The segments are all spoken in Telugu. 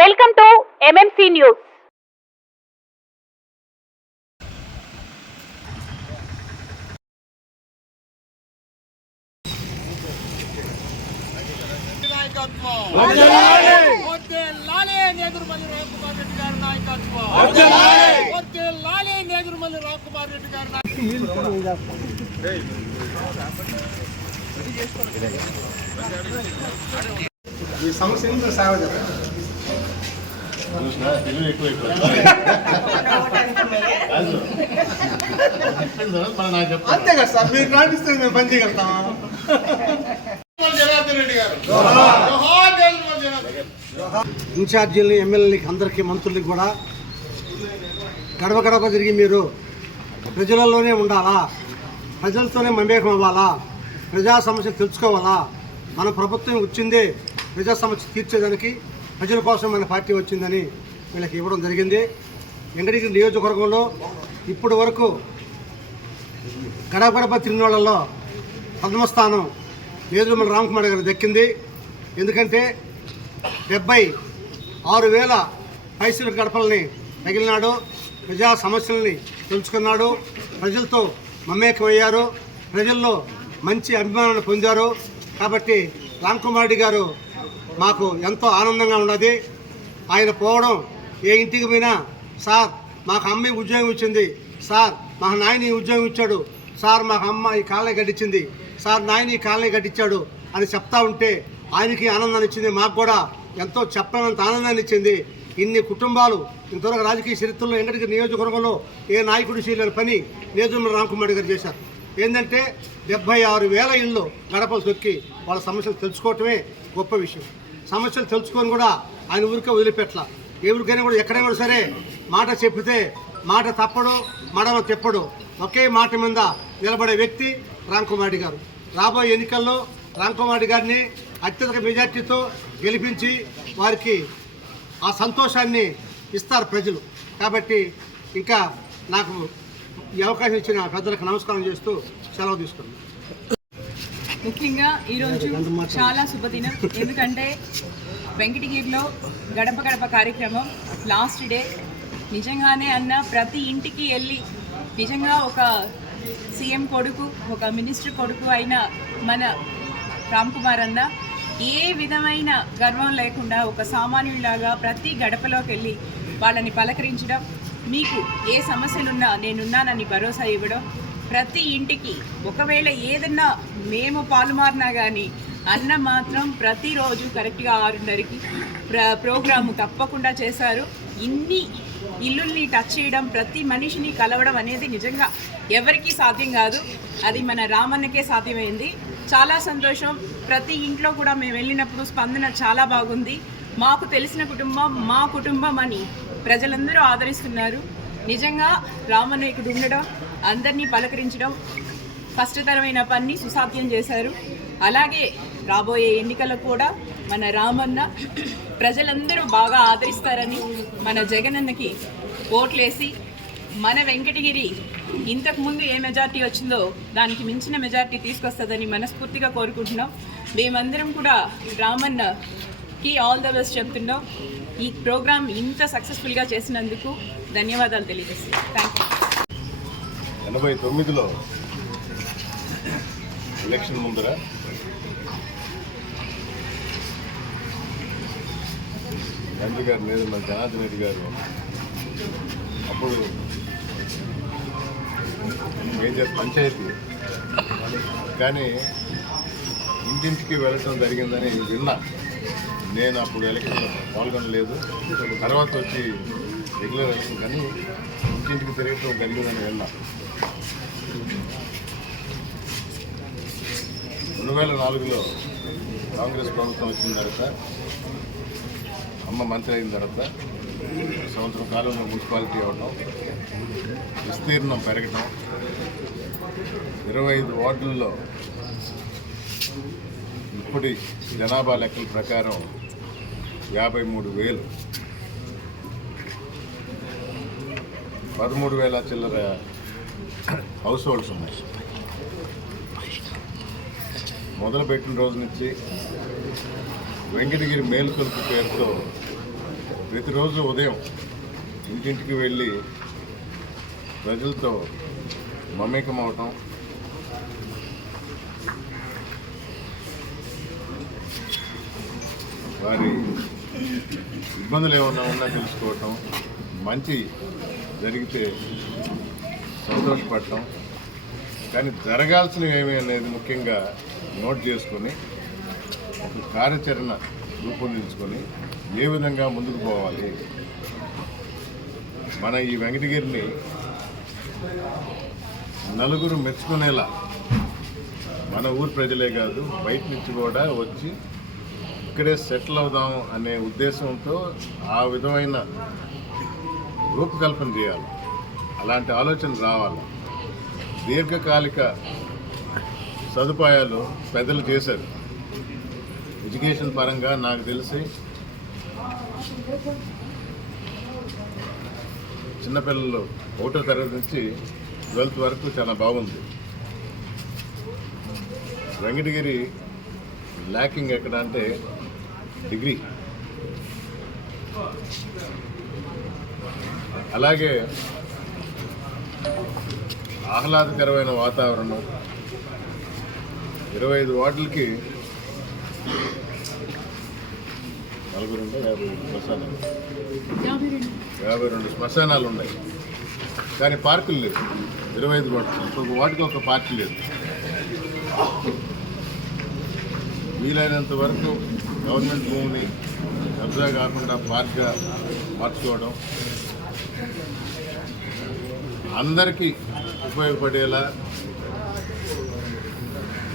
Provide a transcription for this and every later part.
Welcome to MMC news. అంతే కదా సార్, మీరు నాటిస్తే మేము పని చేయగలుగుతామా? ఇన్ఛార్జీలని, ఎమ్మెల్యేలకి, అందరికీ, మంత్రులకి కూడా గడప గడప తిరిగి మీరు ప్రజలలోనే ఉండాలా, ప్రజలతోనే మమేకం అవ్వాలా, ప్రజా సమస్యలు తెలుసుకోవాలా. మన ప్రభుత్వం వచ్చిందే ప్రజా సమస్య తీర్చేదానికి, ప్రజల కోసం మన పార్టీ వచ్చిందని వీళ్ళకి ఇవ్వడం జరిగింది. వెంకటగిరి నియోజకవర్గంలో ఇప్పటి వరకు గడప గడప తిరిగిన వాళ్ళలో ప్రథమ స్థానం నేదురుమల్లి రామకుమార్ గారు దక్కింది. ఎందుకంటే 76,000 పైసల గడపల్ని తగిలినాడు, ప్రజా సమస్యల్ని తెలుసుకున్నాడు, ప్రజలతో మమేకమయ్యారు, ప్రజల్లో మంచి అభిమానాన్ని పొందారు. కాబట్టి రామకుమార్ రెడ్డి గారు మాకు ఎంతో ఆనందంగా ఉన్నది. ఆయన పోవడం, ఏ ఇంటికి పోయినా సార్ మాకు అమ్మాయి ఉద్యోగం ఇచ్చింది, సార్ మాకు నాయన ఈ ఉద్యోగం ఇచ్చాడు, సార్ మాకు అమ్మ ఈ కాలనీ గడ్డించింది, సార్ నాయన ఈ కాలనీ గడ్డించాడు అని చెప్తా ఉంటే ఆయనకి ఆనందాన్ని ఇచ్చింది, మాకు కూడా ఎంతో చెప్పనంత ఆనందాన్ని ఇచ్చింది. ఇన్ని కుటుంబాలు ఇంతవరకు రాజకీయ చరిత్రలో వెంకటగిరి నియోజకవర్గంలో ఏ నాయకుడు చేయలేని పని నేదురుమల్లి రామకుమార్ గారు చేశారు. ఏంటంటే 76,000 ఇళ్ళు గడపలు తొక్కి వాళ్ళ సమస్యలు తెలుసుకోవటమే గొప్ప విషయం. సమస్యలు తెలుసుకొని కూడా ఆయన ఊరికే వదిలిపెట్టలా. ఎవరికైనా కూడా ఎక్కడైనా కూడా సరే మాట చెప్పితే మాట తప్పడు, మడమ తెప్పడు, ఒకే మాట మీద నిలబడే వ్యక్తి రామకుమార్ రెడ్డి గారు. రాబోయే ఎన్నికల్లో రామకుమార్ రెడ్డి గారిని అత్యధిక మెజార్టీతో గెలిపించి వారికి ఆ సంతోషాన్ని ఇస్తారు ప్రజలు. కాబట్టి ఇంకా నాకు ఈ అవకాశం ఇచ్చిన పెద్దలకు నమస్కారం చేస్తూ సెలవు తీసుకున్నాను. ముఖ్యంగా ఈరోజు చాలా శుభదినం. ఎందుకంటే వెంకటగిరిలో గడప గడప కార్యక్రమం లాస్ట్ డే. నిజంగానే అన్న ప్రతి ఇంటికి వెళ్ళి నిజంగా ఒక సీఎం కొడుకు, ఒక మినిస్టర్ కొడుకు అయిన మన రామ్కుమార్ అన్న ఏ విధమైన గర్వం లేకుండా ఒక సామాన్యులాగా ప్రతి గడపలోకి వెళ్ళి వాళ్ళని పలకరించడం, మీకు ఏ సమస్యలున్నా నేనున్నానని భరోసా ఇవ్వడం, ప్రతి ఇంటికి ఒకవేళ ఏదన్నా మేము పాలుమారినా కానీ అన్న మాత్రం ప్రతిరోజు కరెక్ట్గా 6:30కి ప్రోగ్రాము తప్పకుండా చేశారు. ఇన్ని ఇల్లుల్ని టచ్ చేయడం, ప్రతి మనిషిని కలవడం అనేది నిజంగా ఎవరికీ సాధ్యం కాదు. అది మన రామన్నకే సాధ్యమైంది. చాలా సంతోషం. ప్రతి ఇంట్లో కూడా మేము వెళ్ళినప్పుడు స్పందన చాలా బాగుంది. మాకు తెలిసిన కుటుంబం మా కుటుంబం అని ప్రజలందరూ ఆదరిస్తున్నారు. నిజంగా రామన్న ఇక్కడ ఉండడం, అందరినీ పలకరించడం, కష్టతరమైన పని సుసాధ్యం చేశారు. అలాగే రాబోయే ఎన్నికలకు కూడా మన రామన్న ప్రజలందరూ బాగా ఆదరిస్తారని, మన జగనన్నకి ఓట్లేసి మన వెంకటగిరి ఇంతకుముందు ఏ మెజార్టీ వచ్చిందో దానికి మించిన మెజార్టీ తీసుకొస్తుందని మనస్ఫూర్తిగా కోరుకుంటున్నాం. మేమందరం కూడా రామన్నకి ఆల్ ద బెస్ట్ చెప్తున్నాం. ఈ ప్రోగ్రామ్ ఇంత సక్సెస్ఫుల్గా చేసినందుకు ధన్యవాదాలు తెలియజేస్తున్నాం. Thank you. 89లో ఎలక్షన్ ముందర తండ్రి గారు లేదు, మన జనార్దన్ రెడ్డి గారు అప్పుడు మేజర్ పంచాయతీ, కానీ ఇంటింటికి వెళ్ళటం జరిగిందని విన్నా. నేను అప్పుడు ఎలక్షన్ పాల్గొనలేదు, తర్వాత వచ్చి రెగ్యులర్ ఎలక్షన్ కానీ ఇంటింటికి తిరగటం జరిగిందని విన్నా. 2004లో కాంగ్రెస్ ప్రభుత్వం వచ్చిన తర్వాత, అమ్మ మంత్రి అయిన తర్వాత సంవత్సరం కాలంలో మున్సిపాలిటీ అవ్వడం, విస్తీర్ణం పెరగటం, 25 వార్డుల్లో ఇప్పటి జనాభా లెక్కల ప్రకారం 53,000, 13,000 చిల్లర హౌస్ హోల్డ్స్ ఉన్నాయి. మొదలుపెట్టిన రోజు నుంచి వెంకటగిరి మేలుకొలుపు పేరుతో ప్రతిరోజు ఉదయం ఇంటింటికి వెళ్ళి ప్రజలతో మమేకం అవటం, వారి ఇబ్బందులు ఏమన్నా ఉన్నా తెలుసుకోవటం, మంచి జరిగితే సంతోషపడటం, కానీ జరగాల్సినవి ఏమి అనేది ముఖ్యంగా నోట్ చేసుకొని ఒక కార్యాచరణ రూపొందించుకొని ఏ విధంగా ముందుకు పోవాలి. మన ఈ వెంకటగిరిని నలుగురు మెచ్చుకునేలా మన ఊరు ప్రజలే కాదు బయట నుంచి కూడా వచ్చి ఇక్కడే సెటిల్ అవుదాం అనే ఉద్దేశంతో ఆ విధమైన రూపకల్పన చేయాలి. అలాంటి ఆలోచన రావాలి. దీర్ఘకాలిక సదుపాయాలు పెద్దలు చేశారు. ఎడ్యుకేషన్ పరంగా నాకు తెలిసి చిన్నపిల్లలు 1వ తరగతి నుంచి 12th వరకు చాలా బాగుంది. వెంకటగిరి ల్యాకింగ్ ఎక్కడ అంటే డిగ్రీ. అలాగే ఆహ్లాదకరమైన వాతావరణం. 25 వార్డులకి 52 శ్మశానాలు ఉన్నాయి, కానీ పార్కులు లేవు. 25 వార్డులు, ఒక్కొక్క వార్డుకి ఒక పార్కు లేదు. వీలైనంత వరకు గవర్నమెంట్ భూమిని కబ్జా కాకుండా పార్క్గా మార్చుకోవడం, అందరికీ ఉపయోగపడేలా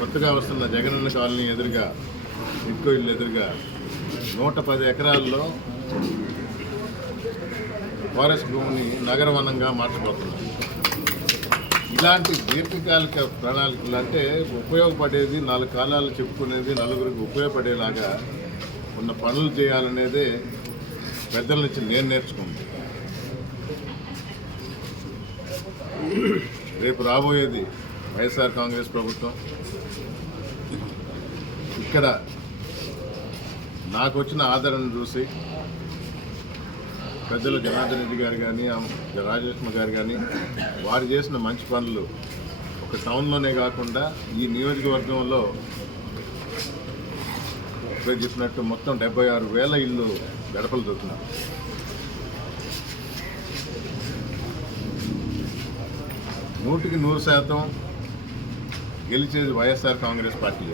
కొత్తగా వస్తున్న జగనన్న కాలనీ ఎదురుగా, ఇటుకో ఇల్లు ఎదురుగా 110 ఎకరాల్లో ఫారెస్ట్ భూమిని నగరవనంగా మార్చిపోతున్నారు. ఇలాంటి దీర్ఘకాలిక ప్రణాళికలు అంటే ఉపయోగపడేది, 4 కాలాలు చెప్పుకునేది, నలుగురికి ఉపయోగపడేలాగా ఉన్న పనులు చేయాలనేదే పెద్దల నుంచి నేను నేర్చుకుంది. రేపు రాబోయేది వైఎస్ఆర్ కాంగ్రెస్ ప్రభుత్వం. ఇక్కడ నాకు వచ్చిన ఆదరణ చూసి పెద్దలు జనార్దన్ రెడ్డి గారు కానీ, రాజలక్ష్మి గారు కానీ వారు చేసిన మంచి పనులు ఒక టౌన్లోనే కాకుండా ఈ నియోజకవర్గంలో ఇప్పుడు చెప్పినట్టు మొత్తం 76,000 ఇళ్ళు గడపలు దొరుకుతున్నారు. నూటికి 100% గెలిచేది వైఎస్ఆర్ కాంగ్రెస్ పార్టీ.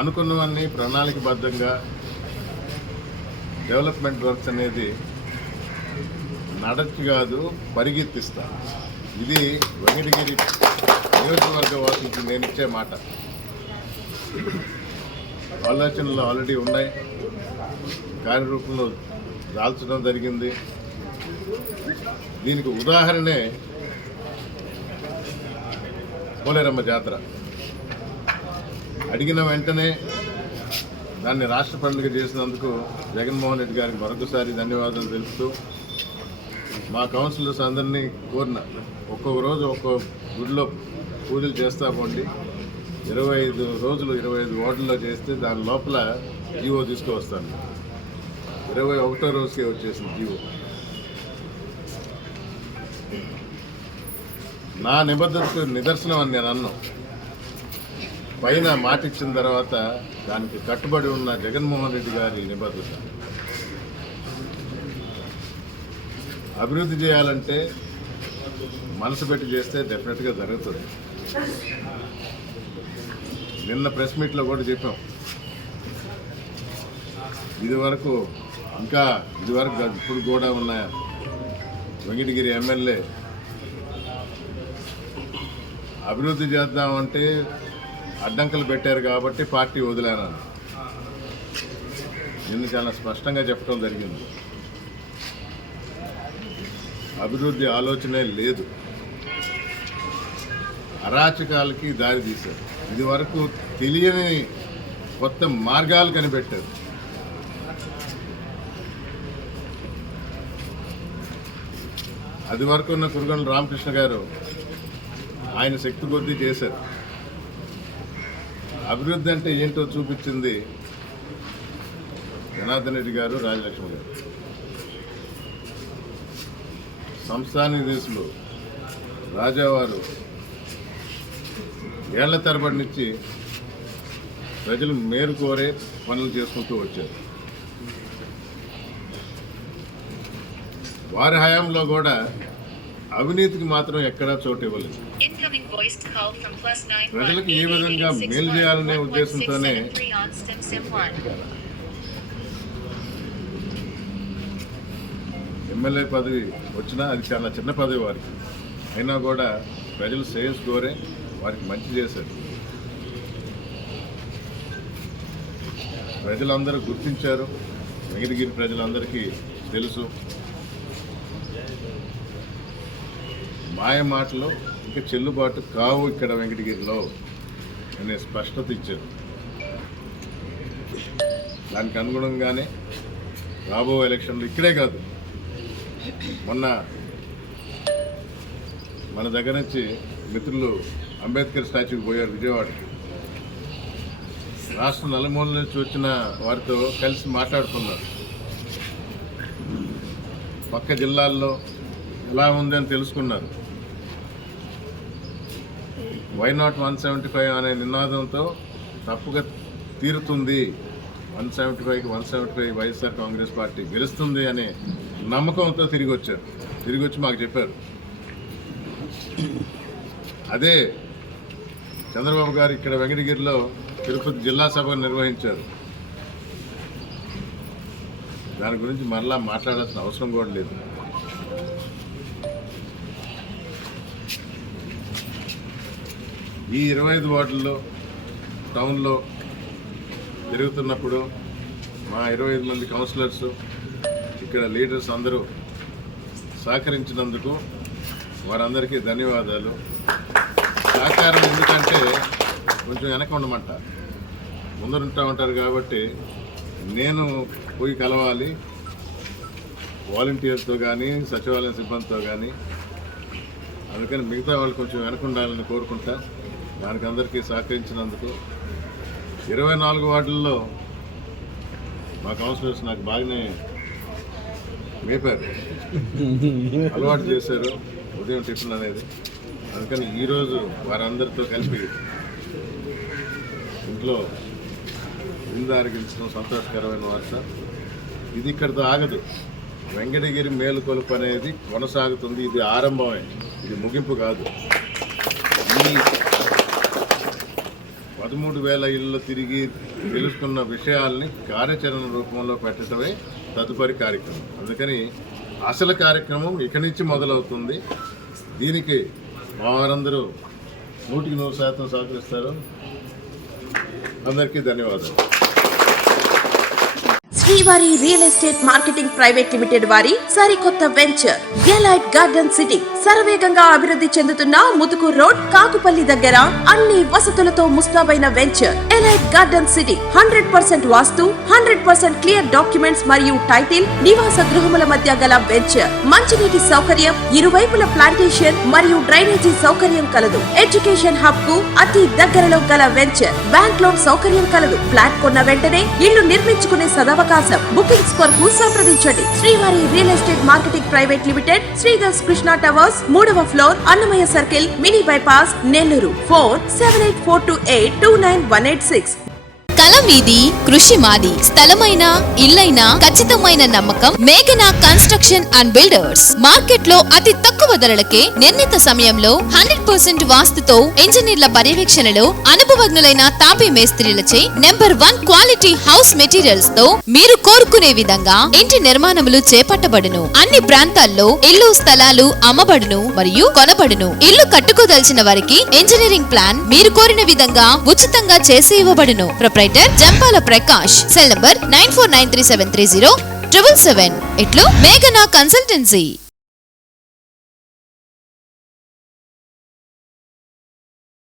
అనుకున్నవన్నీ ప్రణాళికబద్ధంగా డెవలప్మెంట్ వర్క్స్ అనేది నడచి కాదు పరిగెత్తిస్తా. ఇది వెంకటగిరి నియోజకవర్గ వాసులకి నేను ఇచ్చే మాట. ఆలోచనలు ఆల్రెడీ ఉన్నాయి, కార్యరూపంలో దాల్చడం జరిగింది. దీనికి ఉదాహరణే పోలేరమ్మ జాతర. అడిగిన వెంటనే దాన్ని రాష్ట్ర పండుగ చేసినందుకు జగన్మోహన్ రెడ్డి గారికి మరొకసారి ధన్యవాదాలు తెలుపుతూ, మా కౌన్సిలర్స్ అందరినీ కోరిన ఒక్కొక్క రోజు ఒక్కో గుడిలో పూజలు చేస్తా పోండి. 25 రోజులు 25 వార్డుల్లో చేస్తే దాని లోపల జీవో తీసుకువస్తాను. 21వ రోజుకే వచ్చేసింది జీవో. నా నిబద్ధతకు నిదర్శనం అని నేను అన్నాను. పైన మాట ఇచ్చిన తర్వాత దానికి కట్టుబడి ఉన్న జగన్మోహన్ రెడ్డి గారి నిబద్ధత. అభివృద్ధి చేయాలంటే మనసు పెట్టి చేస్తే డెఫినెట్గా జరుగుతుంది. నిన్న ప్రెస్ మీట్లో కూడా చెప్పాం, ఇదివరకు ఇప్పుడు కూడా ఉన్న వెంకటగిరి ఎమ్మెల్యే అభివృద్ధి చేద్దామంటే అడ్డంకులు పెట్టారు కాబట్టి పార్టీ వదిలాను. నిన్న చాలా స్పష్టంగా చెప్పడం జరిగింది. అభివృద్ధి ఆలోచనే లేదు, అరాచకాలకి దారి తీశారు. ఇది వరకు తెలియని కొత్త మార్గాలు కనిపెట్టారు. అది వరకు ఉన్న కురుగొండ రామకృష్ణ గారు ఆయన శక్తి కొద్దీ చేశారు. అభివృద్ధి అంటే ఏంటో చూపించింది జనార్దన్ రెడ్డి గారు, రాజలక్ష్మి గారు. సంస్థానాధీశులు రాజావారు ఏళ్ల తరబడి నుంచి ప్రజలు మేలు కోరే పనులు చేసుకుంటూ వచ్చారు. వారి హయాంలో కూడా అవినీతికి మాత్రం ఎక్కడా చోటు ఇవ్వలేదు. ప్రజలకు ఏ విధంగా మేలు చేయాలనే ఉద్దేశంతోనే ఎమ్మెల్యే పదవి వచ్చినా అది చాలా చిన్న పదవి వారికి, అయినా కూడా ప్రజలు శ్రేయస్ కోరే వారికి మంచి చేశారు. ప్రజలందరూ గుర్తించారు. వెంకటగిరి ప్రజలందరికీ తెలుసు. మాయ మాటలు ఇంకా చెల్లుబాటు కావు ఇక్కడ వెంకటగిరిలో అనే స్పష్టత ఇచ్చారు. దానికి అనుగుణంగానే రాబో ఎలక్షన్లు ఇక్కడే కాదు, మొన్న మన దగ్గర నుంచి మిత్రులు అంబేద్కర్ స్టాచ్యూకి పోయారు విజయవాడకి. రాష్ట్ర నలుమూల నుంచి వచ్చిన వారితో కలిసి మాట్లాడుతున్నారు. పక్క జిల్లాల్లో ఎలా ఉందని తెలుసుకున్నారు. వై నాట్ 175 అనే నినాదంతో తప్పుగా తీరుతుంది, 175కి 175 వైఎస్ఆర్ కాంగ్రెస్ పార్టీ గెలుస్తుంది అనే నమ్మకంతో తిరిగి వచ్చారు. తిరిగి వచ్చి మాకు చెప్పారు. అదే చంద్రబాబు గారు ఇక్కడ వెంకటగిరిలో తిరుపతి జిల్లా సభ నిర్వహించారు. దాని గురించి మరలా మాట్లాడాల్సిన అవసరం కూడా లేదు. ఈ 25 వార్డుల్లో టౌన్లో తిరుగుతున్నప్పుడు మా 25 మంది కౌన్సిలర్స్ ఇక్కడ లీడర్స్ అందరూ సహకరించినందుకు వారందరికీ ధన్యవాదాలు. సహకారం ఎందుకంటే కొంచెం వెనక ఉండమంటారు, ముందరుంటూ ఉంటారు కాబట్టి నేను పోయి కలవాలి వాలంటీర్స్తో కానీ సచివాలయం సిబ్బందితో కానీ. అందుకని మిగతా వాళ్ళు కొంచెం వెనక ఉండాలని కోరుకుంటా. దానికి అందరికీ సహకరించినందుకు 24 వార్డుల్లో మా కౌన్సిలర్స్ నాకు బాగానే మేపారు, అలవాటు చేశారు ఉదయం టిఫిన్ అనేది. అందుకని ఈరోజు వారందరితో కలిపి ఇంట్లో విందారగించడం సంతోషకరమైన వార్త. ఇది ఇక్కడితో ఆగదు. వెంకటగిరి మేలుకొలుపు అనేది కొనసాగుతుంది. ఇది ఆరంభమే, ఇది ముగింపు కాదు. ఈ 13,000 ఇళ్ళు తిరిగి తెలుసుకున్న విషయాల్ని కార్యాచరణ రూపంలో పెట్టడమే తదుపరి కార్యక్రమం. అందుకని అసలు కార్యక్రమం ఇక్కడి నుంచి మొదలవుతుంది. దీనికి వారందరూ 100% సహకరిస్తారు. అందరికీ ధన్యవాదాలు. శ్రీవారి real estate marketing private limited వారి సరికొత్త వెంచర్ ఎలైట్ గార్డెన్ సిటీ శరవేగంగా అభివృద్ధి చెందుతున్న ముతుకూర్ రోడ్, కాకుపల్లి దగ్గర అన్ని వసతులతో ముస్తాబైన వెంచర్ ఎలైట్ గార్డెన్ సిటీ 100% వాస్తు, 100% క్లియర్ డాక్యుమెంట్స్ మరియు టైటిల్, నివాస గృహముల మధ్య గల వెంచర్. మంచినీటి సౌకర్యం, ఇరువైపుల ప్లాంటేషన్ మరియు డ్రైనేజీ సౌకర్యం కలదు. ఎడ్యుకేషన్ హబ్ కు అతి దగ్గరలో గల వెంచర్. బ్యాంక్ లోన్ సౌకర్యం కలదు. ఫ్లాట్ కొన్న వెంటనే ఇల్లు నిర్మించుకునే సదవకాశం. బుకింగ్స్ కొరకు సంప్రదించండి. Srivari real estate marketing private limited, Sridhar's Krishna towers, 3వ floor, Annamayya circle, mini bypass, Nellore. Phone 7842829186. కల మీది, కృషి మాది. స్థలమైన, ఇల్లైనా ఖచ్చితమైన నమ్మకం మేఘనా కన్స్ట్రక్షన్ అండ్ బిల్డర్స్. మార్కెట్ లో అతి తక్కువ ధరలకే నిర్ణీత సమయంలో 100% వాస్తుతో ఇంజనీర్ల పర్యవేక్షణలో అనుభవజ్ఞులైన తాపీ మేస్త్రీలచే #1 క్వాలిటీ హౌస్ మెటీరియల్స్ తో మీరు కోరుకునే విధంగా ఇంటి నిర్మాణములు చేపట్టబడును. అన్ని ప్రాంతాల్లో ఇల్లు స్థలాలు అమ్మబడును మరియు కొనబడును. ఇల్లు కట్టుకోదలిచిన వారికి ఇంజనీరింగ్ ప్లాన్ మీరు కోరిన విధంగా ఉచితంగా చేసి ఇవ్వబడును. జంపాల ప్రకాష్. Cell number 9493730777. ఇట్లు మేఘనా కన్సల్టెన్సీ.